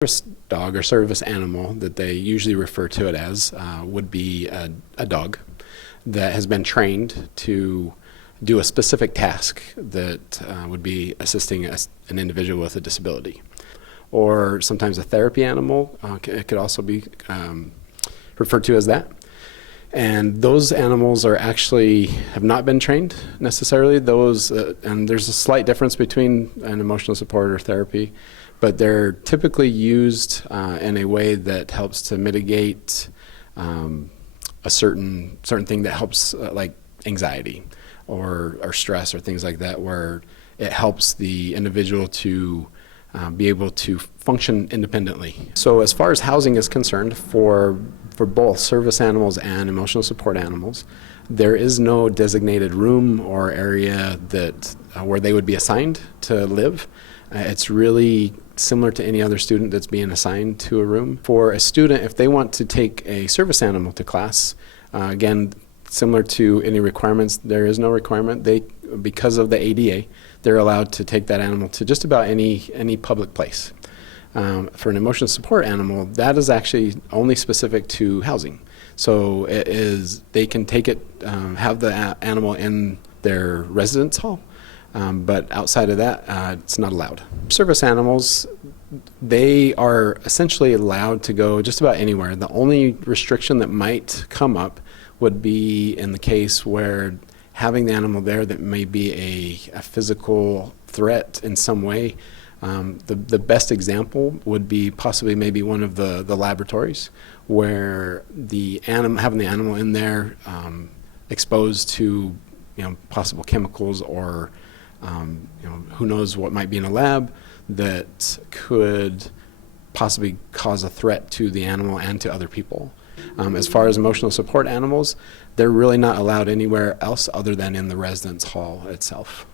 Service dog or service animal that they usually refer to it as would be a dog that has been trained to do a specific task that would be assisting an individual with a disability. Or sometimes a therapy animal, it could also be referred to as that. And those animals have not been trained necessarily. And there's a slight difference between an emotional support or therapy, but they're typically used in a way that helps to mitigate a certain thing that helps, like anxiety or stress or things like that, where it helps the individual to be able to function independently. So as far as housing is concerned, for both service animals and emotional support animals, there is no designated room or area that where they would be assigned to live. It's really similar to any other student that's being assigned to a room. For a student, if they want to take a service animal to class, again, similar to any requirements, there is no requirement. Because of the ADA, they're allowed to take that animal to just about any public place. For an emotional support animal, that is actually only specific to housing. So they can take it, have the animal in their residence hall, but outside of that, it's not allowed. Service animals, they are essentially allowed to go just about anywhere. The only restriction that might come up would be in the case where having the animal there that may be a physical threat in some way. The best example would be possibly maybe one of the laboratories where having the animal in there exposed to possible chemicals or who knows what might be in a lab that could possibly cause a threat to the animal and to other people. As far as emotional support animals, they're really not allowed anywhere else other than in the residence hall itself.